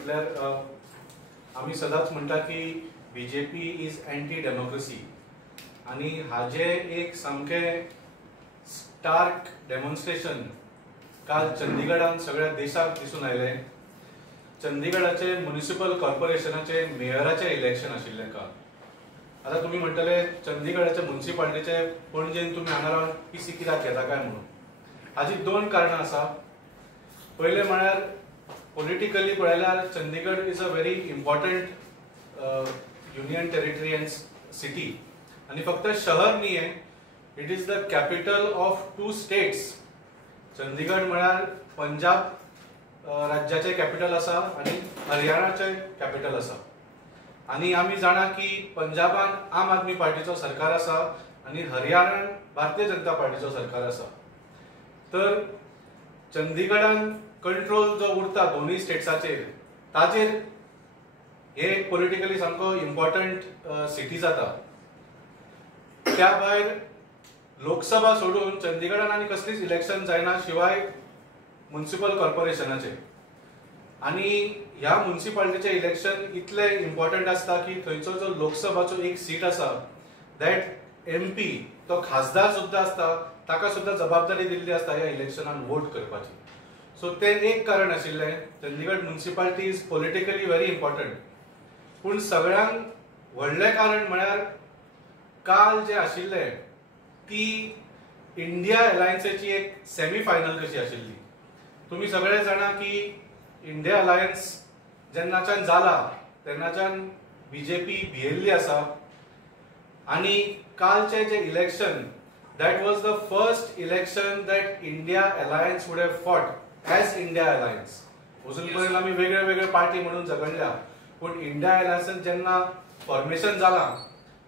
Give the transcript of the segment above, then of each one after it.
म्हटल्यार आमी सदांच म्हणटा की बीजेपी इज एंटी डेमोक्रेसी आणि हाजे एक सामकें स्टार्क डेमॉन्स्ट्रेशन काल चंदीगडात सगळ्या देशाक दिसून आयलें. चंदीगडाचे म्युनिसिपल कॉर्पोरेशनाचे मेयराचे इलेक्शन आशिल्लें काल. आता तुम्ही म्हणटले चंदीगडाच्या म्युनिसिपालिटीचे पणजेन तुम्ही हांगा रावन पीसी कित्याक घेता काय म्हणून. हाजी दोन कारणां आसा. पयलें म्हळ्यार पॉलिटिकली पळयल्यार Chandigarh is a very important union territory end city आणि फक्त शहर न्ही हें, it is the capital of 2 states. Chandigarh म्हळ्यार पंजाब राज्याचे कॅपिटल आसा आणि हरियाणाचे कॅपिटल आसा. आणि आमी जाणा की पंजाबान आम आदमी पार्टीचो सरकार आसा आणि हरियाणान भारतीय जनता पार्टीचो सरकार आसा. तर चंदीगडान कंट्रोल जो उरता दोन्ही स्टेट्साचेर ताचेर हे पॉलिटिकली सामको इम्पॉर्टंट सिटी जाता. त्या भायर लोकसभा सोडून चंदीगडान आनी कसलीच इलेक्शन जायना शिवाय म्युनिसिपल कॉर्पोरेशनाचे. आणि ह्या म्युनिसिपालिटीचे इलेक्शन इतले इम्पॉर्टंट आसता की थंयचो जो लोकसभाचो एक सीट आसा दॅट एमपी तो खासदार सुद्धा आसता ताका सुद्धा जबाबदारी दिल्ली आसता ह्या इलेक्शनान वोट करपाची. सो ते एक कारण आशिल्लें. Chandigarh municipality is politically very important. पूण सगळ्यांत व्हडलें कारण म्हळ्यार काल जे आशिल्लें ती इंडिया अलायन्साची एक सेमी फायनल कशी आशिल्ली. तुम्ही सगळे जाणा की इंडिया अलायन्स जेन्नाच्यान जाला तेन्नाच्यान बीजेपी भियेल्ली आसा. आणि कालचे जे election that was the first election that India alliance would have fought as India alliance. अजून पर्यंत आमी वेगळे वेगळे पार्टी म्हणून झगडल्या, पूण इंडिया अलायन्सान जेन्ना फॉर्मेशन जाला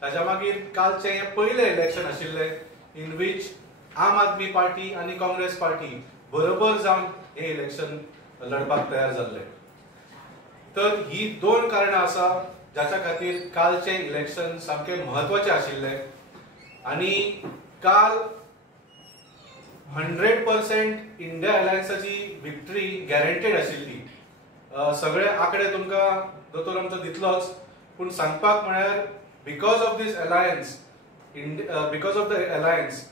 ताच्या मागीर कालचे हे पयले इलेक्शन आशिल्लें इन वीच आम आदमी पार्टी आणि काँग्रेस पार्टी बरोबर जावन हे इलेक्शन लढपाक तयार जाल्ले. तर ही दोन कारणां आसा जाच्या खातीर कालचे इलेक्शन सामकें म्हत्वाचें आशिल्लें. आणि काल 100% इंडिया अलायन्साची विक्टरी गॅरंटेड आशिल्ली. सगळे आंकडे तुमकां दोतोर आमचो दितलोच, पूण सांगपाक म्हळ्यार बिकॉज ऑफ द अलायन्स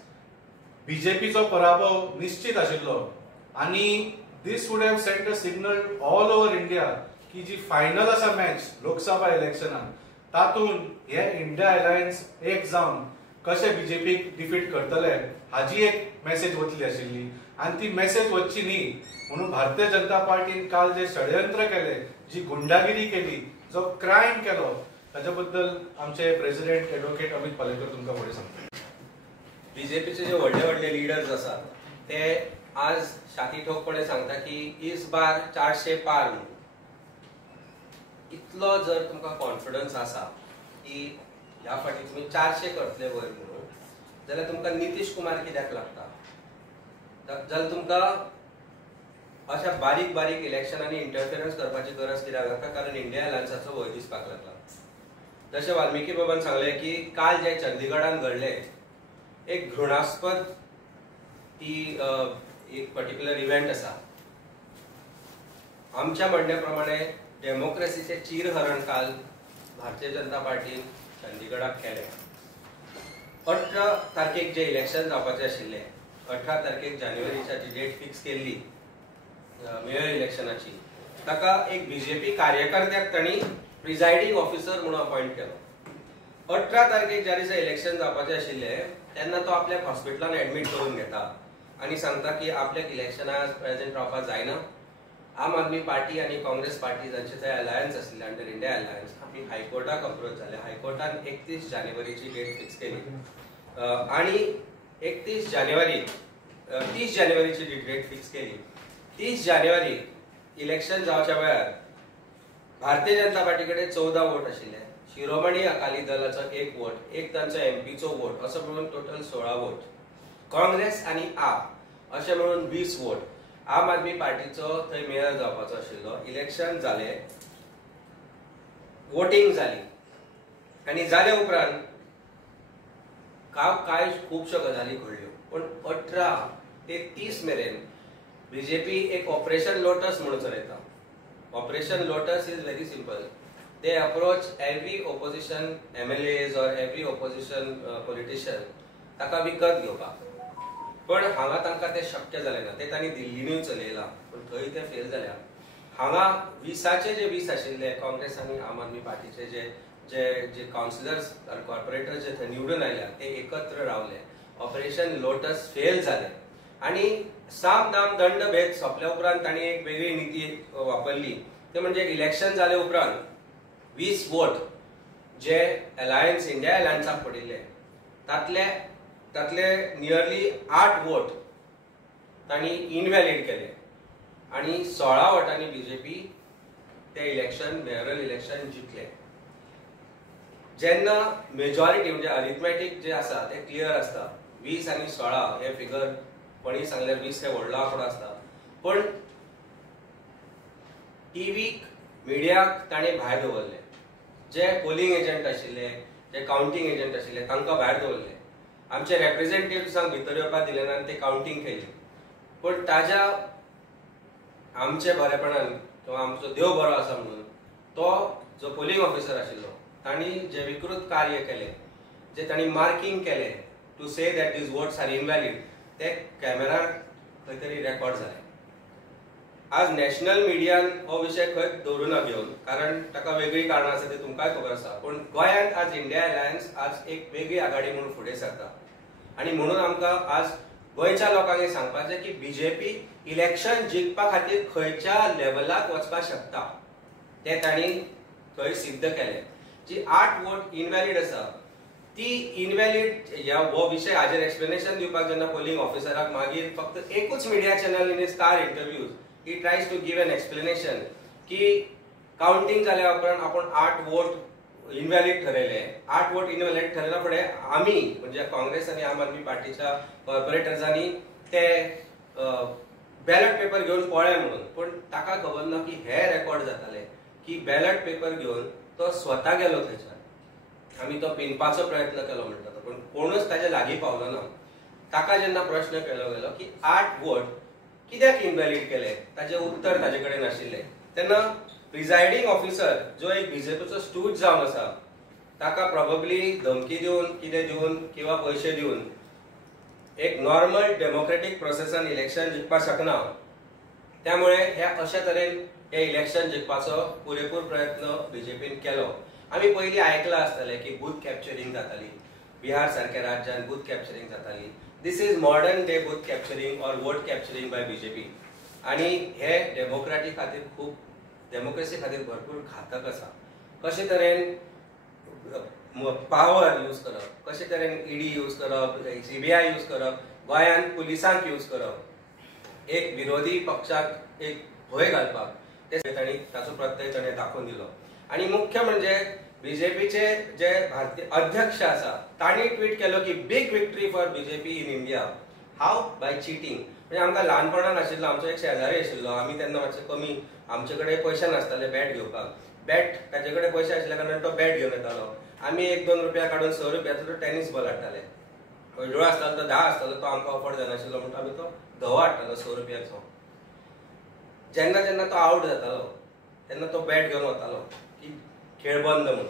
बीजेपीचो पराभव निश्चित आशिल्लो. आणि this would have sent a signal all over India की जी फायनल आसा मॅच लोकसभा इलेक्शनान तातून हे इंडिया अलायन्स एक जावन कशे बीजेपीक डिफीट करतले हाजी एक मेसेज वतली आशिल्ली. आणि ती मेसेज वचची न्ही म्हणून भारतीय जनता पार्टीन काल जे षडयंत्र केले, जी गुंडागिरी केली, जो क्रायम केलो ताच्या बद्दल आमचे प्रेसिडेंट एडव्होकेट अमित पालेकर तुमकां फुडें सांगता. बीजेपीचे जे व्हडले व्हडले लिडर्स आसात ते आज छाती ठोकपणे सांगता की इस बार 400 पार. इतलो जर तुमकां कॉन्फिडन्स आसा की ह्या फाटी तुम्ही 400 करतले वयर म्हणून, जाल्यार तुमकां नितीश कुमार कित्याक लागता. जाल्यार तुमकां अशा बारीक बारीक इलेक्शनांनी इंटरफिरन्स करपाची गरज कित्याक लागता, कारण इंडिया अलायन्साचो भंय दिसपाक लागला. जशें वाल्मिकी बाबान सांगलें की काल जे चंदीगडान घडले एक घृणास्पद ती एक पर्टिक्युलर इव्हेंट आसा. आमच्या म्हणण्या प्रमाणे डेमोक्रेसीचे चिरहरण काल भारतीय जनता पार्टीन चंदीगडाक केले. 18 तारखेक जे इलेक्शन जावपाचे आशिल्ले, 18 तारखेक जानेवारीच्या जी डेट फिक्स केल्ली मेयर इलेक्शनाची, ताका एक बीजेपी कार्यकर्त्याक तांणी प्रिजायडिंग ऑफिसर म्हणून अपॉइंट केलो. 18 तारखेक ज्या दिसा इलेक्शन जावपाचे आशिल्ले तेन्ना तो आपल्याक हॉस्पिटलान एडमिट करून घेता आणि सांगता की आपल्याक इलेक्शनाक प्रेझेंट रावपाक जायना. आम आदमी पार्टी आणि काँग्रेस पार्टी जांचे थंय अलायन्स आसले अंडर इंडिया अलायन्स, आमी हायकोर्टाक अप्रोच जाले. हायकोर्टान 31 जानेवारीची डेट फिक्स केली आणि 30 जानेवारीची डेट फिक्स केली. 30 जानेवारी इलेक्शन जावच्या वेळार भारतीय जनता पार्टी कडेन 14 वोट आशिल्ले, शिरोमणी अकाली दलाचो 1 वोट, एक तांचो एमपीचो वोट, असो मिळून टोटल 16 वोट. काँग्रेस आणि आप अशे मिळून 20 वोट. आम आदमी पार्टीचो थंय मेयर जावपाचो आशिल्लो. इलेक्शन जाले, वोटिंग जाली आणि जाले उपरांत काय खूबश्यो गजाली घडल्यो. पण 18 ते 30 मेरेन बीजेपी एक ऑपरेशन लोटस म्हणून चलयता. Operation Lotus is very simple. They approach every opposition MLAs or every opposition politician ताका विकत घेवपाक. पण हांगा तांकां ते शक्य जालें ना. ते तांणी दिल्लीनूय चलयलां पण थंय ते फेल जाल्या. हांगा 20चे जे 20 आशिल्ले काँग्रेस आनी आम आदमी पार्टीचे जे जे जे काउन्सिलर्स कॉर्पोरेटर्स जे थंय निवडून आयल्या ते एकत्र रावले. ऑपरेशन लोटस फेल जालें आनी साम दाम दंड भेद सोंपल्या उपरांत तांणी एक वेगळी नीती वापरली. ते म्हणजे इलेक्शन जाले उपरांत 20 वोट जे अलायन्स इंडिया अलायन्साक पडिल्ले तातले नियरली 8 वोट तांणी इनवॅलिड केले आनी 16 वोटांनी बीजेपी ते इलेक्शन मेयरल इलेक्शन जिखले. जेन्ना मेजॉरिटी म्हणजे अरिथमॅटिक जे आसा ते क्लियर आसता 20 आनी 16 हे फिगर कोणी सांगल्यार 20 हे व्हडलो आंकडो आसता पण टीव्हीक मिडियाक ताणें भायर दवरले. जे पोलिंग एजंट आशिल्ले जे काउंटिंग एजंट आशिल्ले तांकां भायर दवरले. आमचे रेप्रेझेंटेटिव्हसांक भितर येवपाक दिले ना ते काउंटिंग केली. पण ताज्या आमचे बरेपणान किंवा आमचो देव बरो आसा म्हणून तो जो पोलिंग ऑफिसर आशिल्लो तांणी जे विकृत कार्य केले जे तांणी मार्किंग केले to say that these votes are invalid ते कॅमेरार खंय तरी रेकॉर्ड जाले. आज नॅशनल मिडियान हो विशय खंय दवरुना घेवन कारण ताका वेगळी कारणां आसा ते तुमकांय खबर आसा. पण गोंयांत आज इंडिया अलायन्स आज एक वेगळी आघाडी म्हणून फुडें सरता आनी म्हणून आमकां आज गोंयच्या लोकांक हें सांगपाचें की बीजेपी इलेक्शन जिखपा खातीर खंयच्या लेवलाक वचपाक शकता ते तांणी थंय सिद्ध केलें. जी 8 वोट इनवॅलिड आसा ती इनवॅलिड हो विशय हाजेर एक्सप्लेनेशन दिवपाक जेन्ना पोलिंग ऑफिसराक मागीर फक्त एकूच media channel in his star interviews he tries to give an explanation की काउंटिंग जाल्या उपरांत आपण 8 वोट इनवॅलिड ठरयले. 8 वोट इनवॅलिड ठरयल्या फुडें आमी म्हणजे काँग्रेस आनी आम आदमी पार्टीच्या कॉर्पोरेटर्सांनी ते बॅलट पेपर घेवन पळय म्हणून. पण ताका खबर ना की हे रेकॉर्ड जाताले की बॅलट पेपर घेवन तो स्वता गेलो थंयच्यान. आमी तो पिनपाचो प्रयत्न केलो म्हणटा पण कोणूच ताच्या लागीं पावलो ना. ताका जेन्ना प्रश्न केलो गेलो की 8 वोट कित्याक इनवॅलिड केले ताचें उत्तर ताजे कडेन नाशिल्लें तेन्ना प्रिजायडींग ऑफिसर जो एक बीजेपीचो स्टूज जावन आसा ताका प्रोबेबली धमकी दिवन कितें दिवन किंवा पयशे दिवन एक नॉर्मल डेमोक्रेटीक प्रोसेसान इलेक्शन जिखपाक शकना. त्यामुळे हे अशा तरेन हे इलेक्शन जिखपाचो पुरेपूर प्रयत्न बीजेपीन केलो. आमी पयलीं आयकलां आसतलें की बूथ कॅप्चरिंग जाताली बिहार सारक्या राज्यांत बूथ कॅप्चरिंग जाताली. This is modern day booth capturing or vote capturing by BJP आनी हे डेमोक्रेसी खातीर भरपूर घातक आसा. कशे तरेन पावर यूज करप कशे तरेन ईडी यूज करप सीबीआय यूज करप गोंयांत पुलिसांक यूज करप एक विरोधी पक्षाक एक भंय घालपाक ते तांणी ताचो प्रत्यय ताणें दाखोवन दिलो. आनी मुख्य म्हणजे बीजेपीचे जे भारतीय अध्यक्ष आसा तांणी ट्वीट केलो की big victory for BJP in India. How by cheating. म्हणजे आमकां ल्हानपणान आशिल्लो आमचो एक शेजारी आशिल्लो आमी तेन्ना मातशे कमी आमचे कडेन पयशे नासताले बॅट घेवपाक. बॅट ताचे कडेन पयशे आशिल्ल्या कारणान तो बॅट घेवन येतालो. आमी 1-2 रुपया काडून 6 रुपयाचो तो टेनीस बॉल हाडटाले. व्हडलो आसतालो तो 10 आसतालो तो आमकां ऑफर जानाशिल्लो म्हणून आमी तो धवो हाडटालो 6 रुपयाचो. जेन्ना जेन्ना तो आवट जातालो तेन्ना तो बॅट घेवन वतालो की खेळ बंद म्हणून.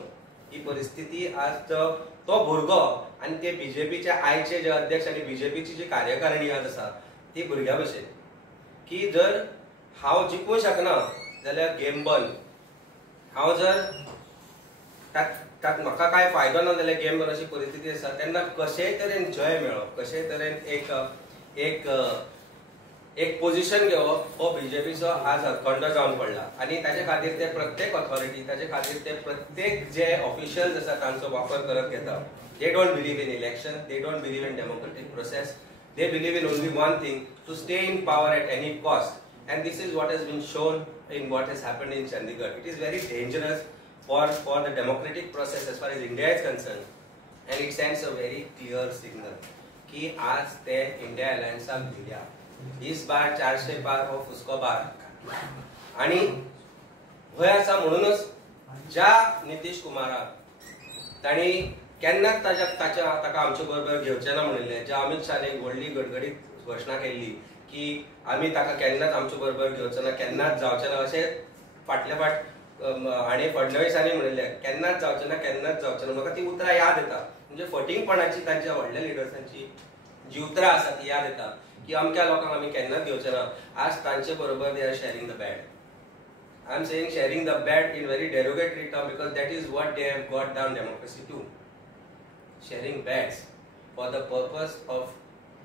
ही परिस्थिती आज तो भुरगो आनी ते बीजेपीचे आयचे जे अध्यक्ष आनी बीजेपीची जी कार्यकारिणी आज आसा ती भुरग्या भशेन की जर हांव जिखूं शकना जाल्यार गेम बंद. हांव जर ताका म्हाका कांय फायदो ना जाल्यार गेम बंद अशी परिस्थिती आसा तेन्ना कशेय तरेन जय मेळप कशेय तरेन एक पोझिशन घेवप हो बीजेपीचो आज हत्खंड जावन पडला. आनी ताचे खातीर ते प्रत्येक ऑथॉरिटी ताचे खातीर ते प्रत्येक जे ऑफिशियल्स आसा तांचो वापर करत घेता. They don't believe in election they don't believe in democratic process they believe in only one thing to stay in power at any cost. And this is what has been shown in what has happened in Chandigarh. It is very dangerous for the democratic process as far as India is concerned, and it sends a very clear signal कि आज ते India अलायन्साक भिल्या. इस बार 400 पार हो फुसको बार आणि भंय आसा म्हणूनच ज्या नितीश कुमाराक तांणी केन्नाच ताका आमचे बरोबर घेवचें ना म्हणिल्लें, ज्या अमित शाहान एक व्हडली गडगडीत घोशणा केल्ली की आमी ताका केन्नाच आमचे बरोबर घेवचो ना केन्नाच जावचें ना अशें फाटल्या फाट आणि फडणवीसांनी म्हणले केन्नाच जावचें ना केन्नाच जावचें ना. म्हाका ती उतरां याद येता, म्हणजे फटींगपणाची तांच्या व्हडल्या लिडर्सांची जी उतरां आसा ती याद येता की अमक्या लोकांक आमी केन्नाच घेवचे ना. आज तांचे बरोबर they are sharing the bed. I am saying sharing the bed in very derogatory term because that is what they have got down democracy to. Sharing beds for the purpose of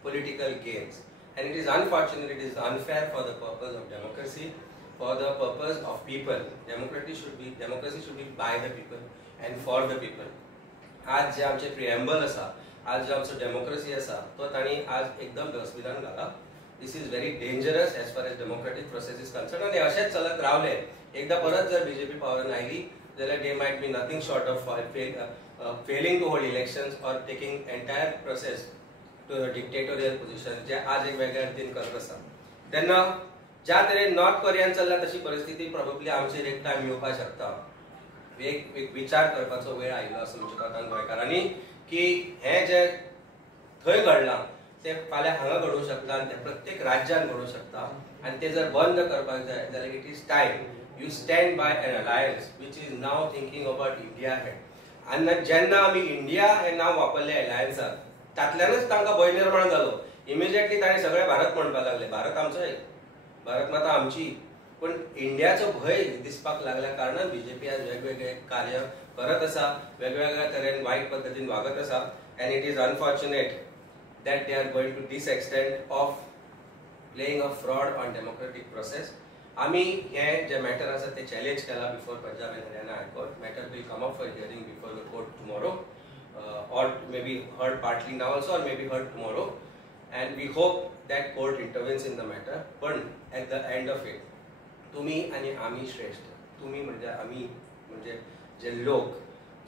political gains, and it is unfortunate, it is unfair for the purpose of democracy, for the purpose of people. Democracy should be by the people and for the people. आज जे आमचे preamble आसा, आज जो आमचो democracy आसा तो ताणी आज एकदम डस्टबिनान घाला. This is very dangerous as far as democratic process is concern. आणि अशेंच चलत रावले एकदा परत जर बीजेपी पावरान आयली जाल्यार they might be nothing short of failing to hold elections और taking entire process to dictatorial position जे आज एक वेगळ्या रितीन करत आसा. तेन्ना ज्या तरेन नॉर्थ कोरियान चल्ला तशी परिस्थिती प्रोबेबली आमचेर एक टायम येवपाक शकता. एक विचार करपाचो वेळ आयलो असो म्हणजे कोंकण गोंयकारांनी की हे जे थंय घडलां ते फाल्यां हांगा घडूंक शकता आनी ते प्रत्येक राज्यान घडूंक शकता. आनी ते जर बंद करपाक जाय जाल्यार it is time you stand by an alliance which is now thinking about India head. आनी जेन्ना आमी इंडिया हे नांव वापरलें अलायन्साक तातल्यानच तांकां भंय निर्माण जालो. इमिजिएटली ताणें सगळे भारत म्हणपाक लागले, भारत आमचो एक, भारत माता आमची. पण इंडियाचो भंय दिसपाक लागल्या कारणान बीजेपी आज वेगवेगळे कार्य करत आसा, वेगवेगळ्या तरेन वायट पद्दतीन वागत आसा. And it is unfortunate that they are going to this extent of playing a fraud on democratic process. आमी हे जे मॅटर आसा ते चॅलेंज केला before Punjab and Haryana high court. Matter will come up for hearing before the court tomorrow. Or maybe heard partly now also, or maybe heard tomorrow, and we hope that court intervenes in the matter. But at the end of it, तुम्ही आणि आम्ही श्रेष्ठ. तुम्ही म्हणजे आम्ही म्हणजे जे लोक,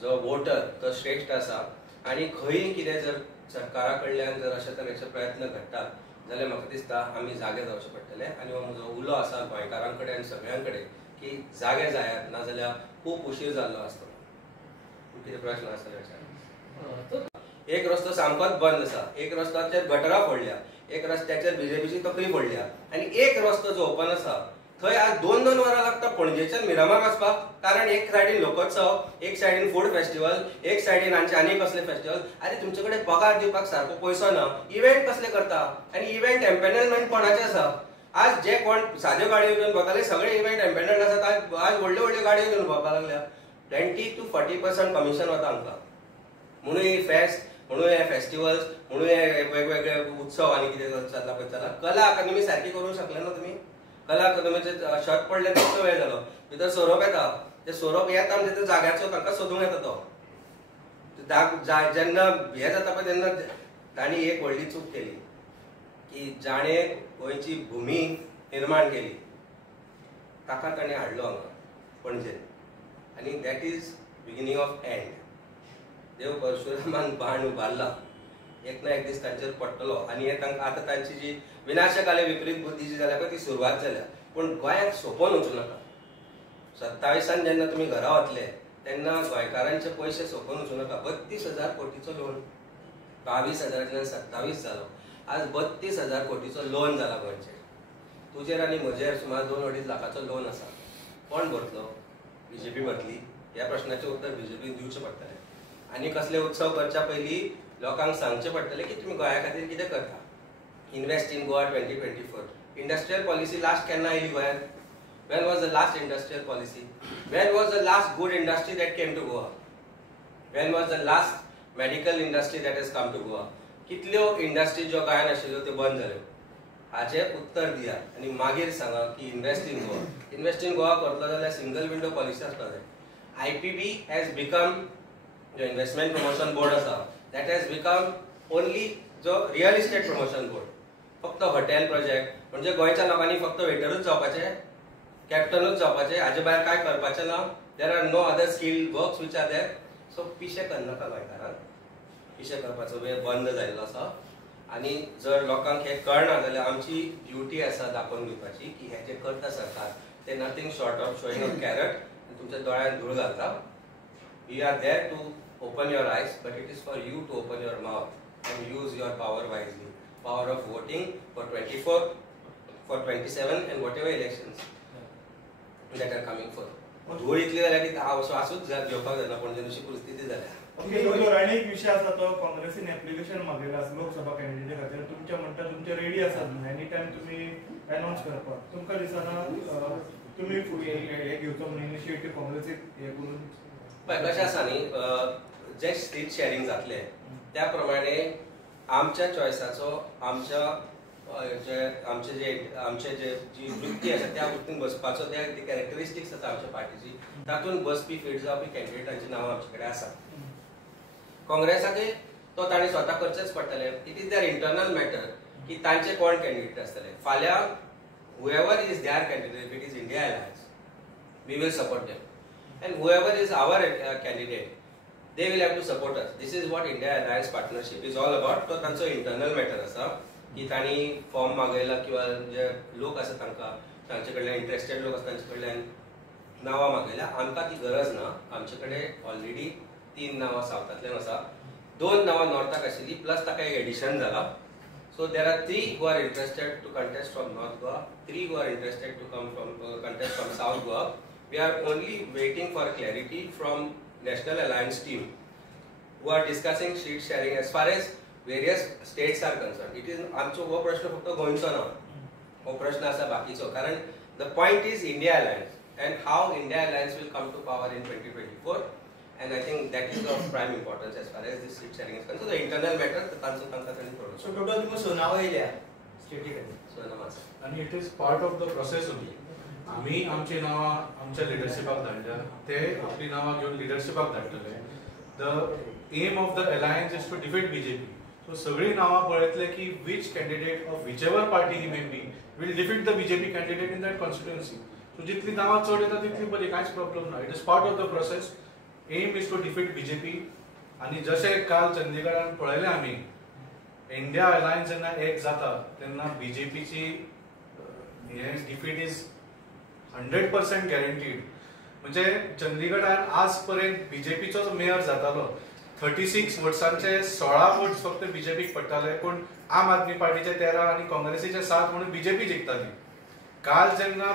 जो वोटर तो श्रेष्ठ आसा. आणि खंय कितें जर सरकारा कडल्यान जर अशे तरेचे प्रयत्न घडटात जाल्यार म्हाका दिसता आमी जागे जावचे पडटले. आनी हो म्हजो उलो आसा गोंयकारां कडेन आनी सगळ्यां कडेन की जागे जायात, नाजाल्यार खूब उशीर जाल्लो आसतलो. कितें प्रश्न आसा? एक रस्तो सामकोच बंद आसा, एक रस्त्याचेर गटरां फोडल्या, एक रस्त्याचेर बीजेपीची तकली फोडल्या, आनी एक रस्तो जो ओपन आसा थंय आज 2-2 वरां लागता पणजेच्यान मिरामार वचपाक. कारण एक सायडीन लोकोत्सव, एक सायडीन फूड फेस्टिवल, एक सायडीन आनी कसले फेस्टिवल. अरे तुमचे कडेन पगार दिवपाक सारको पयसो ना, इव्हेंट कसले करता. आनी इव्हेंट एम्पॅनलमेंट कोणाचे आसा? आज जे कोण साद्यो गाडयो घेवन भोंवताले सगळे इव्हेंट एम्पॅनल्ड आसात. आज व्हडल्यो व्हडल्यो गाडयो घेवन भोंवपाक लागल्या. 20 to 40% कमिशन वता आमकां. म्हणून हे फेस्ट, म्हणून हे फेस्टिवल्स, म्हणून हे वेगवेगळे उत्सव आनी कितें चल्ला पळय चला. कला अकादमी सारकी करूंक शकले ना तुमी? कला अकादमीचे शर्ट पडले तितलो वेळ जालो. भितर सोरोप येता, ते सोरोप येता म्हणजे ते जाग्याचो तांकां सोदूंक येता तो. जेन्ना हे जाता पळय तेन्ना तांणी एक व्हडली चूक केली की जाणें गोंयची भुमी निर्माण केली ताका ताणें हाडलो हांगा पणजेन. आनी that is beginning of end. देव परशुरामान बाण उबारला, एक ना एक दीस तांचेर पडटलो. आनी हे तांकां आतां तांची जी विनाशकाले विपरीत बुद्धी जी जाल्या पळय ती सुरवात जाल्या. पूण गोंयाक सोंपोवन वचूं नाका. 27 जेन्ना तुमी घरा वतले तेन्ना गोंयकारांचे पयशे सोंपोवन वचूं नाका. 32,000 कोटीचो लोन 22,000 27 जालो. आज 32,000 कोटीचो लोन जाला गोंयचेर. तुजेर आनी म्हजेर सुमार 2-2.5 लाखाचो लोन आसा. कोण भरतलो? बीजेपी भरतली? ह्या प्रश्नाचें उत्तर बीजेपी दिवचें पडटलें. आनी कसले उत्सव करच्या पयलीं लोकांक सांगचें पडटलें की तुमी गोंया खातीर कितें करता. Invest in Goa 2024. Industrial policy last केन्ना आयली गोंयांत? When was the last industrial policy? When was the last good industry that came to Goa? When was the last medical industry that has come to Goa? कितल्यो इंडस्ट्री ज्यो गोंयांत आशिल्ल्यो त्यो बंद जाल्यो? हाचें उत्तर दियात आनी मागीर सांगा की invest in Goa. Invest in Goa करतलो जाल्यार सिंगल विंडो पॉलिसी आसपाक जाय. IPB हॅज बिकम जो इन्वेस्टमेंट प्रमोशन बोर्ड आसा दॅट हॅज बिकम ओनली जो रियल इस्टेट प्रमोशन बोर्ड. फक्त हॉटेल प्रोजेक्ट म्हणजे गोंयच्या लोकांनी फक्त वेटरूच जावपाचे, कॅप्टनूच जावपाचे, हाचे भायर कांय करपाचें ना. There are no other skilled works which are there. So पिशे करनाका गोंयकारांक. पिशे करपाचो वेळ बंद जाल्लो आसा. आनी जर लोकांक हे कळना जाल्यार आमची ड्युटी आसा दाखोवन दिवपाची की हे जे करता सरकार ते nothing short of showing off carrot तुमच्या दोळ्यांत धूळ घालता. We are there to open your eyes, but it is for you to open your mouth and use your power wisely. Power of voting for 24, for 27 and whatever elections. That are coming for धूळ इतली जाल्यार की हांव स्वासूच घेवपाक जायना पणजे अशी परिस्थिती जाल्या. आनी एक विषय आसा तो काँग्रेसीन एप्लिकेशन मागयला लोकसभा कॅन्डिडेट खातीर तुमचे म्हणटा तुमचे रेडी आसात एनी टायम तुमी अनाउन्स करपाक तुमकां दिसना तुमी हे घेवचो म्हणून इनिशिएटीव काँग्रेसीक हे करून पळय कशें आसा न्ही जे सीट शेअरिंग जातले त्या प्रमाणे आमच्या चॉयसाचो आमचे जे जी वृत्ती आसा त्या वृत्तीन बसपाचो ते कॅरेक्टरिस्टिक्स आसा आमच्या पार्टीची तातूंत बसपी फिट जावपी कॅन्डिडेटांची नांवां आमचे कडेन आसा. काँग्रेसाकय तो ताणें स्वता करचेच पडटलें. It is their internal matter की तांचे कोण कॅन्डिडेट आसतले. फाल्यां whoever is their candidate, if it is India Alliance, we will support them. And whoever is our candidate, they will have to support us. This is what India Alliance partnership is all about. तो तांचो internal matter आसा की तांणी form मागयला किंवा जे लोक आसा तांचे कडल्यान इंटरेस्टेड लोक आसा तांचे कडल्यान नांवां मागयल्या. आमकां ती गरज ना. आमचे कडेन ऑलरेडी 3 नांवां सावथांतल्यान आसा. 2 नांवां नॉर्थाक आशिल्ली प्लस ताका एक एडिशन जाला. So there are 3 who are interested to contest from North Goa, 3 who are interested to come from contest from South Goa. We are only waiting for clarity from National Alliance team who are discussing seat sharing as far as various states are concerned. It is आमचो हो प्रश्न फक्त गोंयचो ना. हो प्रश्न आसा बाकीचो कारण the point is India Alliance and how India Alliance will come to power in 2024. And I think that is of prime importance as far as this seat sharing is concerned. So the internal matter, the consultant. So total तुम्ही सोनाव येयल्या स्टेटीकडे. सोनामाचा. आणि it is part of the process only. आम्ही आमची नावां आमच्या लिडरशिपाक धाडल्या ते आपली नावां घेऊन लिडरशिपाक धाडटले. The aim of the alliance is to defeat BJP. So सगळी नावां पळयतले की which candidate of whichever party he may be will defeat the BJP candidate in that constituency. So जितली नावां चड येता तितली बरी कांयच प्रॉब्लेम ना. It is part of the process. Aim is to defeat BJP. आणि जसे काल चंदीगडान पळयले आमी इंडिया अलायन्स जेन्ना एक जाता तेन्ना बीजेपीची हे डिफीट इज 100% गॅरंटीड. म्हणजे चंदीगडान आज पर्यंत बीजेपीचोच मेयर जातालो. 36 वोट्सांचे 16 वोट्स फक्त बीजेपीक पडटाले पण आम आदमी पार्टीचे 13 आणि काँग्रेसीचे 7 म्हणून बीजेपी जिखताली. काल जेन्ना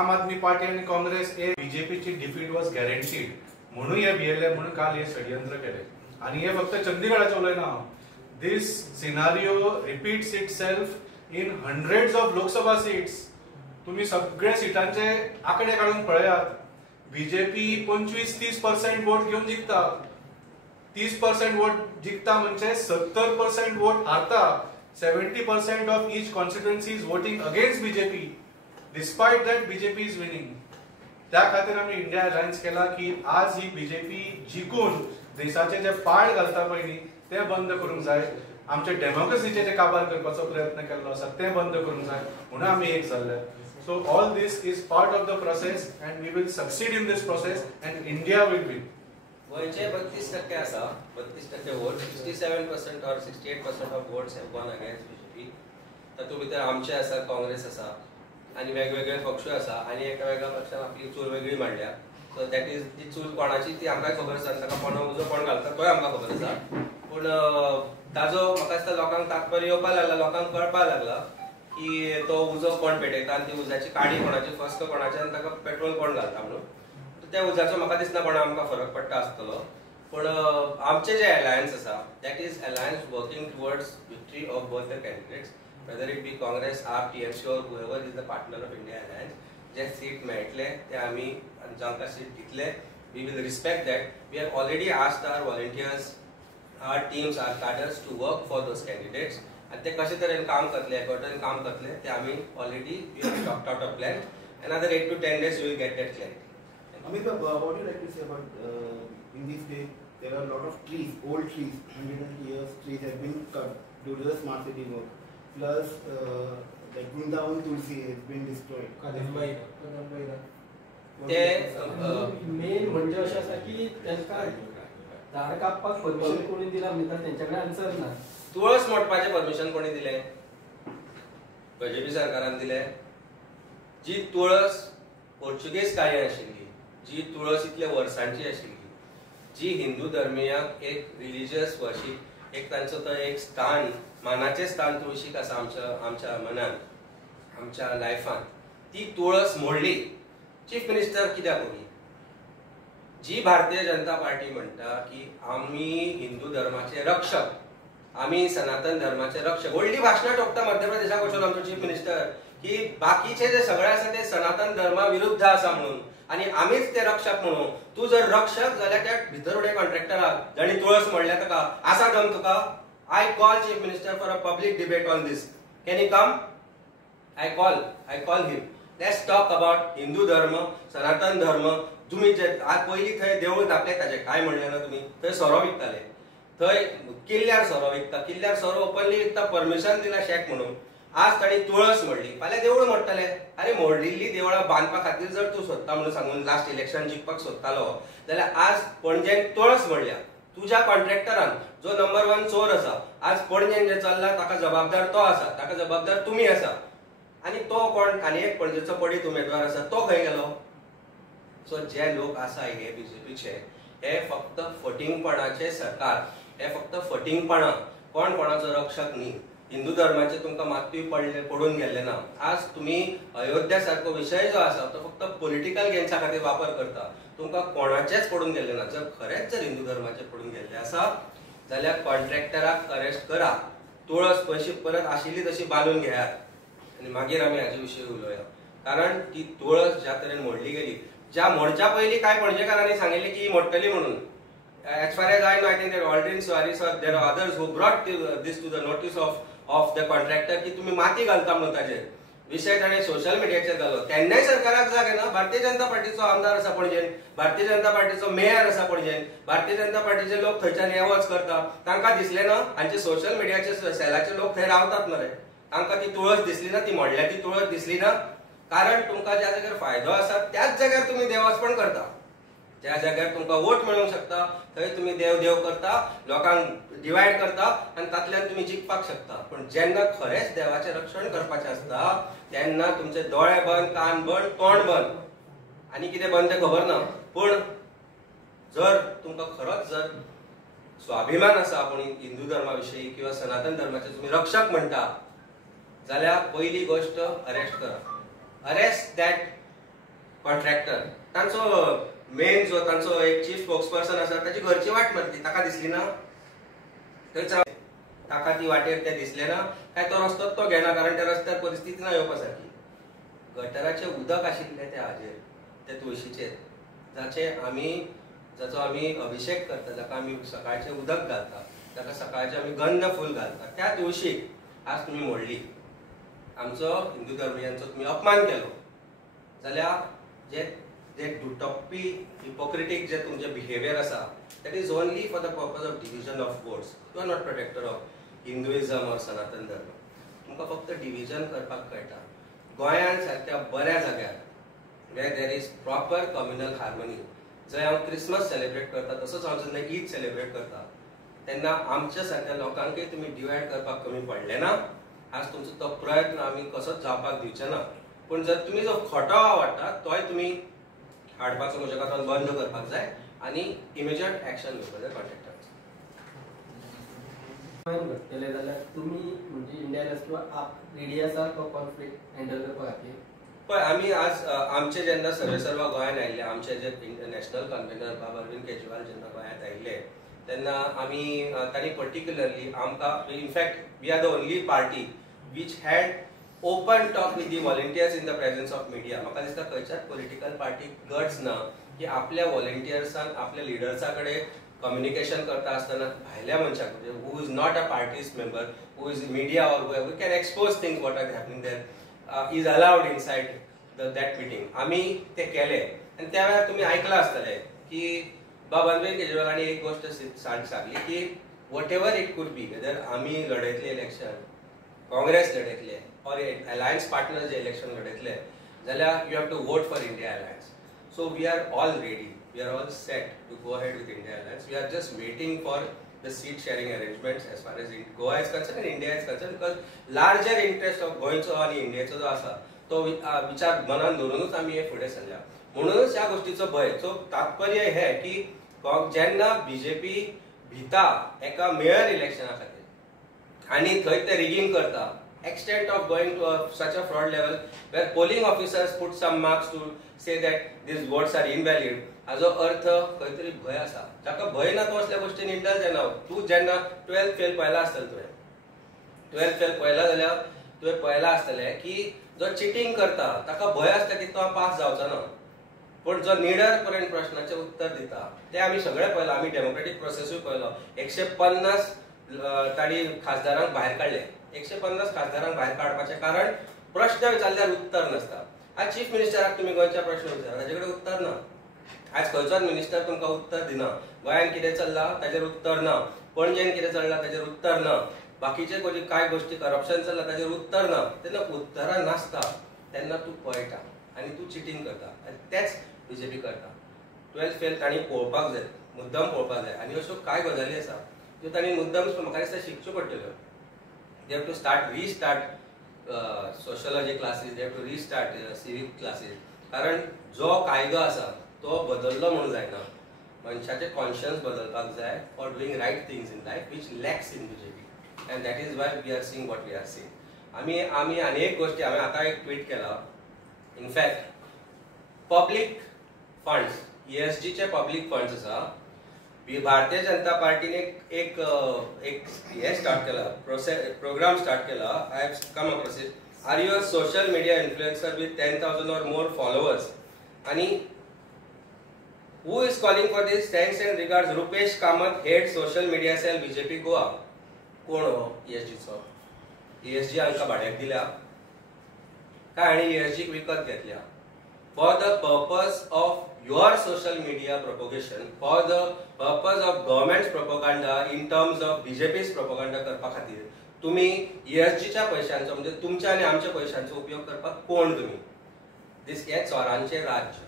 आम आदमी पार्टी आणि काँग्रेस बीजेपीची डिफीट वॉज गॅरंटीड म्हणून हे भियेले म्हणून काल हे षडयंत्र केले. आणि हे फक्त चंदीगडाचे उलयना. This scenario repeats itself in hundreds of Lok Sabha seats. तुम्ही सगळे सीटांचे आकडे काढून पळयात. बीजेपी 25-30% वोट घेऊन जिखता. 30% वोट जिखता म्हणजे 70% वोट हारता. 70% of each constituency is voting against BJP. Despite that BJP is winning. त्या खातीर आम्ही इंडिया अलायन्स केला की आज ही बीजेपी जिखून देशाचे जे पाड घालता पळय ते बंद करूंक जाय. आमचे डेमोक्रेसीचे जे काबार करपाचो प्रयत्न केल्लो आसा ते बंद करूंक जाय म्हणून आम्ही एक जाल्ले. So all this is part of the process and we will succeed in this process and India will win. गोंयचे 32% आसा. 32% vote. 67% or 68% of votes have gone against BJP. तातूंत भितर आमचे आसा, काँग्रेस आसा आणि वेगवेगळे पक्ष आसा आणि एका वेगळ्या पक्षान आपली चूल वेगळी मांडल्या. सो दॅट इज ती चूल कोणाची ती आमकां खबर आसा. ताका कोण उजो कोण घालता तोय आमकां खबर आसा. पूण ताजो म्हाका दिसता लोकांक तात्पर्य येवपाक लागला. लोकांक कळपाक लागला की तो उजो कोण पेटयता आनी ती उजाची काडी कोणाची फस्ट कोणाची आनी ताका पेट्रोल कोण घालता म्हणून. त्या उजाचो म्हाका दिसना कोणा आमकां फरक पडटा आसतलो. पूण आमचे जे अलायन्स आसा that is alliance working towards victory of both the candidates. whether it be Congress, AAP, TMC or whoever is the partner of India Alliance, जे सीट मेळटले ते आमी जांकां सीट दितले. We will respect that. We have already asked our volunteers, our teams, our cadres to work for those candidates. आणि ते कशे तरेन काम करतले, एकवटान काम करतले ते आमी already we have talked out a plan. Another 8 to 10 days we will get that clarity. Amit, what do you like to say about in these days there are a lot of trees, old trees, 100 years trees have been cut due to the smart city work. Plus, like Vrindavan Tulsi has been destroyed. ते main म्हणजे अशें आसा की तांकां झाड कापपाक permission कोणी दिला म्हणटा तेंच्याकडे आन्सर ना. तुळस मोडपाचें परमिशन कोणी दिलें? बीजेपी सरकारान दिलें. जी तुळस पोर्चुगीज काळी आशिल्ली, जी तुळस इतल्या वर्सांची आशिल्ली, जी हिंदू धर्मियाक एक रिलिजियस वर्शीप, एक तांचो तो एक स्थान, मानाचें स्थान तुळशीक आसा आमच्या मनान, आमच्या लायफान. ती तुळस मोडली चीफ मिनिस्टर कित्याक होई? जी भारतीय जनता पार्टी म्हणटा की आम्ही हिंदू धर्माचे रक्षक, आम्ही सनातन धर्माचे रक्षक, व्हडली भाशणां ठोकता मध्य प्रदेशाक वचून आमचो चीफ मिनिस्टर की बाकीचे जे सगळे आसा ते सनातन धर्मा विरुद्ध आसा म्हणून आणि आम्हीच ते रक्षक म्हणून. तू जर रक्षक जाल्यार त्या भितर उडे कॉन्ट्रॅक्टराक जाणी तुळस म्हणल्या ताका आसा दम तुका? I call chief minister for a public debate on this. Can you come? I call him. Let's talk about Hindu dharma, Sanatan धर्म. तुम्ही जे आज पहिली थंय देवूळ घातले ताचे काय म्हणले ना तुम्ही? थंय सोरो विकताले, थंय किल्ल्यार सोरो विकता, किल्ल्यार सोरो ओपनली विकता, परमिशन दिला शेक म्हणून. आज ताणी तुळस म्हणली, फाल्यां देवूळ म्हणटले. अरे मोडलेली देवळां बांदपा खातीर जर तूं सोदता म्हणून सांगून लास्ट इलेक्शन जिखपाक सोदतालो जाल्यार आज पणजेन तुळस म्हणल्या. तुज्या कॉन्ट्रॅक्टरान जो नंबर 1 चोर आसा आज पणजेन जे चल्ला ताका जबाबदार तो आसा, ताका जबाबदार तुमी आसा. आणि तो कोण? आनी एक पणजेचो पडीत उमेदवार आसा तो खंय गेलो? सो जे लोक आसा हे बीजेपीचे हे फक्त फटिंगपणाचे सरकार, हे फक्त फटिंगपणा. कोण कोणाचो रक्षक न्ही. हिंदू धर्माचे तुमकां मातूय पडून गेल्ले ना. आज तुम्ही अयोध्या सारको विषय जो आसा तो फक्त पॉलिटिकल गेन्सा खातीर वापर करता. तुमकां कोणाचेच पडून गेल्ले ना. जर खरेंच जर हिंदू धर्माचे पडून गेल्ले आसा जाल्यार कॉन्ट्रॅक्टराक अरेस्ट करा, तुळस पयशे परत आशिल्ली तशी बांदून घेयात आणि मागीर आमी हाजे विशीं उलोवया. कारण ती तुळस ज्या तरेन मोडली गेली, ज्या मोडच्या पयलीं काय पणजेकारांनी सांगिल्लें की ही मोडटली म्हणून. As far as I know, I think there are already sorry, sir. There are others who brought this to the notice of the contractor की तुम्ही माती घालता म्हणून ताजेर विषय ताणें सोशल मिडियाचेर घालो. तेन्नाय सरकाराक जाग येना. भारतीय जनता पार्टीचो आमदार आसा पणजेन, भारतीय जनता पार्टीचो मेयर आसा पणजेन, भारतीय जनता पार्टीचे लोक थंयच्यान ये वच करता. तांकां दिसलें ना हांचे सोशल मिडियाचे सेलाचे लोक थंय रावतात मरे, तांकां ती तुळस दिसली ना, ती मोडल्या ती तुळस दिसली ना. कारण तुमकां ज्या जाग्यार फायदो आसा त्याच जाग्यार तुम्ही देवाचपण करता. ज्या जाग्यार तुमकां वोट मेळूंक शकता थंय तुम्ही देव देव करता, लोकांक डिवायड करता आणि तातल्यान तुम्ही जिखपाक शकता. पण जेन्ना खरेंच देवाचें रक्षण करपाचें आसता तेन्ना तुमचे दोळे बंद, कान बंद, तोंड बंद, आनी कितें बंद तें खबर ना. पण जर तुमकां खरोच जर स्वाभिमान आसा आपूण हिंदू धर्मा विशीं किंवा सनातन धर्माचे तुम्ही रक्षक म्हणटा जाल्यार पयली गोष्ट अरेस्ट करा. Arrest that contractor. तांचो मेन जो तांचो एक चीफ स्पोक्सपर्सन आसा ताची घरची वाट मारली, ताका दिसली ना? थंयच ताका ती वाटेर तें दिसलें ना काय तो रस्तोच तो घेना? कारण त्या रस्त्यार परिस्थिती ना येवपा सारकी. गटराचें उदक आशिल्लें त्या हाजेर, त्या तुळशीचेर, जाचो आमी अभिषेक करता, जाका आमी सकाळचें उदक घालता, जाका सकाळचें आमी गंध फूल घालता, त्या तुळशीक आज तुमी मोडली. आमचो हिंदू धर्मियांचो तुमी अपमान केलो जाल्यार जे टप्पी हिपोक्रेटिक जे तुमचे बिहेवियर आसा that is only for the purpose of division of votes. You are not protector of Hinduism or Sanatan Dharma. तुमकां फक्त डिव्हिजन करपाक कळटा. गोंयांत सारक्या बऱ्या जाग्यार where there is proper communal harmony, जंय हांव क्रिसमस सेलिब्रेट करता तसोच हांव जेन्ना ईद सेलिब्रेट करता तेन्ना आमच्या सारक्या लोकांकय तुमी डिवायड करपाक कमी पडले ना. आज तुमचो तो प्रयत्न आमी कसोच जावपाक दिवचे ना. पूण जर तुमी जो खोटो आवडटा तोय तुमी हाडपाचो म्हज्या खातीर बंद करपाक जाय आणि इमिजिएट एक्शन घेवपाक जाय कॉन्ट्रॅक्टरांचो. घडटले जाल्यार तुमी म्हणजे इंडियन किंवा आप रेडी आसा तो कॉन्फ्लिक्ट हँडल करपा खातीर? पळय आमी आज आमचे जेन्ना सर्वेसर्वा गोंयांत आयिल्ले, आमचे जे नॅशनल कन्व्हेनर बाबा अरविंद केजरीवाल जेन्ना गोंयांत आयिल्ले तेन्ना आमी तांणी पर्टिक्युलरली आमकां in fact we are the only party which had open talk with the volunteers in the presence of media. म्हाका दिसता खंयच्याच पॉलिटिकल पार्टीक गट्स ना की आपल्या व्हॉलंटियर्सांक आपल्या लिडर्सा कडेन कम्युनिकेशन करता आसतना भायल्या मनशाक म्हणजे who is not a party's member, who is media or we can expose things what are happening there is allowed inside that meeting. आमी ते केले आनी त्या वेळार तुमी आयकलां आसतलें की बाबा अरविंद केजरीवालांनी एक गोष्ट सांगली की whatever it could be, whether आमी लढयतले इलेक्शन, काँग्रेस लढयतले और अलायन्स पार्टनर्स जे इलेक्शन लढयतले जाल्यार you have to vote for India alliance. So we are all ready, we are all set to go ahead with India Alliance. We are just waiting for the seat sharing arrangements as far as Goa is concerned and India is concerned, because larger interest of गोंयचो आणि इंडियाचो जो आसा तो विचार मनान धरूनच आमी हे फुडें सरल्या. म्हणूनच ह्या गोष्टीचो भयचो तात्पर्य हे की जेन्ना बीजेपी भिता एका मेयर इलेक्शना खातीर आनी थंय ते रिगिंग करता extent of going to such a fraud level where polling officers put some marks to say that these votes are invalid. हाजो अर्थ खंय तरी भय आसा. जाका भय ना तो असल्या गोष्टीन इंडल्ज जायना. तू जेन्ना 12th फेल पयला आसतले तुवें 12th फेल पयला जाल्यार तुवें पयला आसतले की जो चिटिंग करता ताका भय आसता की तो पास जावचो ना. पण जो निडरपणे प्रश्नाचे उत्तर दिता ते आमी सगळे पयला. आमी डेमोक्रेटीक प्रोसेसूय पयलो. 150 ताडी खासदारांक भायर काडले. 150 खासदारांक भायर काडपाचें कारण प्रश्न विचारल्यार उत्तर नासता. आज चीफ मिनिस्टराक तुम्ही गोंयच्या प्रश्न विचारा ताजे कडेन उत्तर ना. आज खंयचोच मिनिस्टर तुमकां उत्तर दिना. गोंयान कितें चल्लां ताजेर उत्तर ना. पणजेन कितें चल्लां ताजेर उत्तर ना. बाकीचे काय गोष्टी करप्शन चल्लां ताजेर उत्तर ना. तेन्ना उत्तरां नासता तेन्ना तूं पळयता आनी तूं चिटींग करता. आनी तेच बीजेपी करता. 12th फेल तांणी पळोवपाक जाय, मुद्दम पळोवपाक जाय. आनी अश्यो काय गजाली आसा त्यो तांणी मुद्दम म्हाका दिसता शिकच्यो पडटल्यो. They have to restart sociology classes, they have to restart civic classes. कारण जो कायदो आसा तो बदललो म्हणून जायना. मनशाचे कॉन्शियन्स बदलपाक जाय for doing right things in life which lacks in BJP. And that is why we are seeing what we are seeing. आमी अनेक गोष्टी हांवें आतां एक ट्वीट केला. इनफॅक्ट पब्लीक फंड्स, ESGचे पब्लीक फंड्स आसा. भारतीय जनता पार्टीने एक हे स्टार्ट केला, प्रोग्राम स्टार्ट केला. I have come across it. Are you a social media influencer with 10,000 or more followers? आणि who is calling for this? Thanks and regards, Rupesh Kamath, head social media cell BJP Goa. कोण हो ESG चो? ESG हांकां भाड्याक दिल्या काय आनी ESG विकत घेतल्या? For the purpose of your social media propagation, for the purpose of government's propaganda in terms of BJP's propaganda करपा खातीर तुम्ही ESGच्या पैशांचो म्हणजे तुमच्या आणि आमच्या पैशांचो उपयोग करपाक कोण तुम्ही? दिस हे चोरांचे राज्य,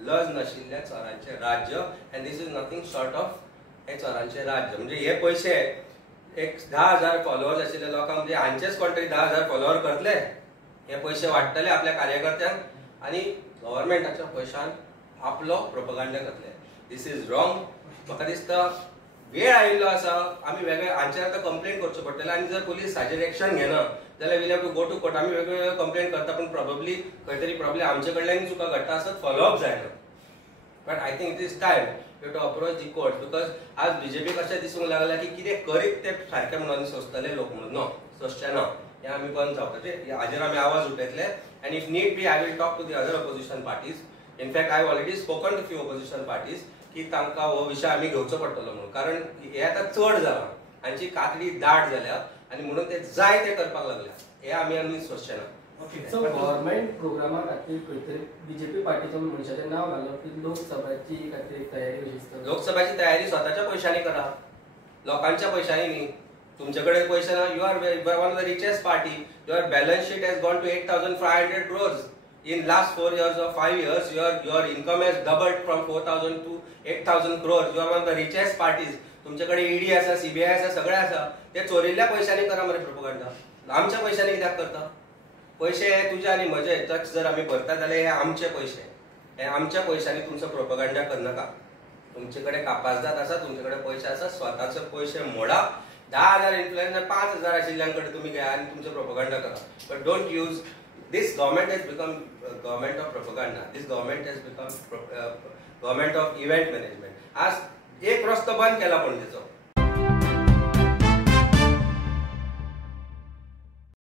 लज नाशिल्ल्या चोरांचे राज्य. And this is nothing short of हे चोरांचे राज्य. म्हणजे हे पैसे एक 10,000 फॉलोअर्स आशिल्ले लोकांक म्हणजे हांचेच कोण तरी 10,000 फॉलोअर करतले, हे पैसे वाटतले आपल्या कार्यकर्त्यांक आनी गव्हर्मेंटाच्या पैशान आपलो प्रोपगंडा करतले. दिस इज रॉंग. म्हाका दिसता वेळ आयिल्लो आसा आमी वेगळे हांचेर आतां कंप्लेन करचो पडटलें. आनी जर पुलीस हाजेर एक्शन घेना जाल्यार will have to go to court. आमी वेगवेगळे कंप्लेन करता पण प्रोबेबली खंय तरी प्रॉब्लेम आमचे कडल्यान चुका घडटा आसत फॉलोअप जायना. But I think it is time to approach the court. Because आज बीजेपी कशें दिसूंक लागला की कितें करीत ते सारकें म्हणून सोंसतले लोक म्हणून. नो, सोंसचे ना. हे आमी बंद जावपाचे. हाजेर आमी आवाज उठयतले. And if need be I will talk to the other opposition parties. In fact I already spoken to few opposition parties की तांकां हो विशय आमी घेवचो पडटलो म्हणून. कारण हे आतां चड जालां, हांची कातडी दाट जाल्या आनी म्हणून ते जाय ते करपाक लागल्या. हे आमी सोंसचे ना. सो गव्हर्नमेंट प्रोग्रामा खातीर खंय तरी बीजेपी पार्टीचो मनशाचें नांव घालप की लोकसभाची खातीर तयारी कशी दिसता? लोकसभाची तयारी स्वताच्या पैशांनी करा, लोकांच्या पैशांनी न्ही. तुमचे कडेन पैसे ना. You are one of the richest party. Your balance sheet has gone to 8,500 crores. In last 4 years or 5 years, your income has doubled from 4,000 to 8,000 crores. You are one of the richest parties. तुमच्याकडे ED आसा, CBI आसा, सगळे आसा. ते चोरिल्ल्या पैशांनी करा मरे propaganda. आमच्या पैशांनी कित्याक करता? पैसे हे तुझे आणि म्हजे टॅक्स जर आमी भरता जाल्यार हे आमचे पैसे. हे आमच्या पैशांनी तुमचो प्रोपगंडा करनाका. तुमचे कडेन कापासदार आसा, तुमचे कडेन पैसे आसा, स्वताचे पैसे मोडा. 10,000 इन्फ्लुएन्सर 5,000 आशिल्ल्यां कडेन तुम्ही घ्या आणि तुमचो प्रोपगंडा करा. But don't use. This government has become government of propaganda. This government has become government of event management. आज एक रस्तो बंद केला पणजेचो.